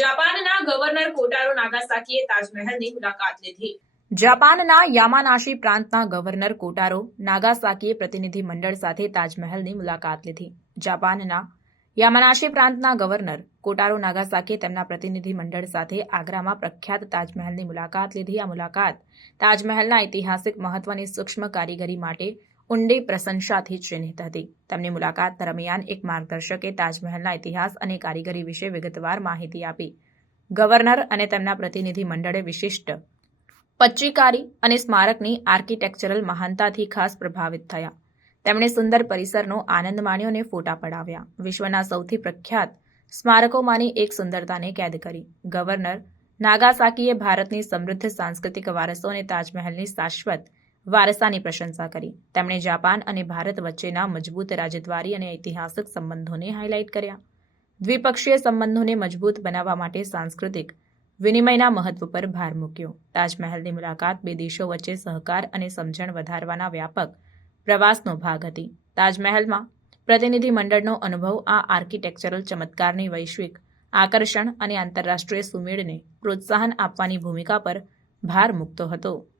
જાપાનના ગવર્નર કોટારો નાગાસાકીએ તાજમહેલની મુલાકાત લીધી. જાપાનના યામાનાશી પ્રાંતના ગવર્નર કોટારો નાગાસાકીએ પ્રતિનિધિ મંડળ સાથે તાજમહેલની મુલાકાત લીધી. જાપાનના યામાનાશી પ્રાંતના ગવર્નર કોટારો નાગાસાકીએ તેમના પ્રતિનિધિ મંડળ સાથે આગ્રામાં પ્રખ્યાત તાજમહેલની મુલાકાત લીધી. આ મુલાકાત તાજમહેલના ઐતિહાસિક મહત્વની સૂક્ષ્મ કારીગરી માટે ઊંડી પ્રશંસાથી ચિહ્નિત હતી. તેમની મુલાકાત દરમિયાન એક માર્ગદર્શકે તાજમહેલના ઇતિહાસ અને કારીગરી વિશે વિગતવાર માહિતી આપી. ગવર્નર અને તેમના પ્રતિનિધિ મંડળે વિશિષ્ટ પચ્ચીકારી અને સ્મારકની આર્કિટેક્ચરલ મહાનતાથી ખાસ પ્રભાવિત થયા. તેમણે સુંદર પરિસરનો આનંદ માણ્યો અને ફોટા પડાવ્યા. વિશ્વના સૌથી પ્રખ્યાત સ્મારકોમાંની એક સુંદરતાને કેદ કરી. ગવર્નર નાગાસાકીએ ભારતની સમૃદ્ધ સાંસ્કૃતિક વારસો અને તાજમહેલની શાશ્વત વારસાની પ્રશંસા કરી. તેમણે જાપાન અને ભારત વચ્ચેના મજબૂત રાજદ્વારી અને ઐતિહાસિક સંબંધોને હાઇલાઇટ કર્યા. દ્વિપક્ષીય સંબંધોને મજબૂત બનાવવા માટે સાંસ્કૃતિક વિનિમયના મહત્વ પર ભાર મૂક્યો. તાજમહેલની મુલાકાત બે દેશો વચ્ચે સહકાર અને સમજણ વધારવાના વ્યાપક પ્રવાસનો ભાગ હતી. તાજમહેલમાં પ્રતિનિધિ મંડળનો અનુભવ આ આર્કિટેક્ચરલ ચમત્કારની વૈશ્વિક આકર્ષણ અને આંતરરાષ્ટ્રીય સુમેળને પ્રોત્સાહન આપવાની ભૂમિકા પર ભાર મૂકતો હતો.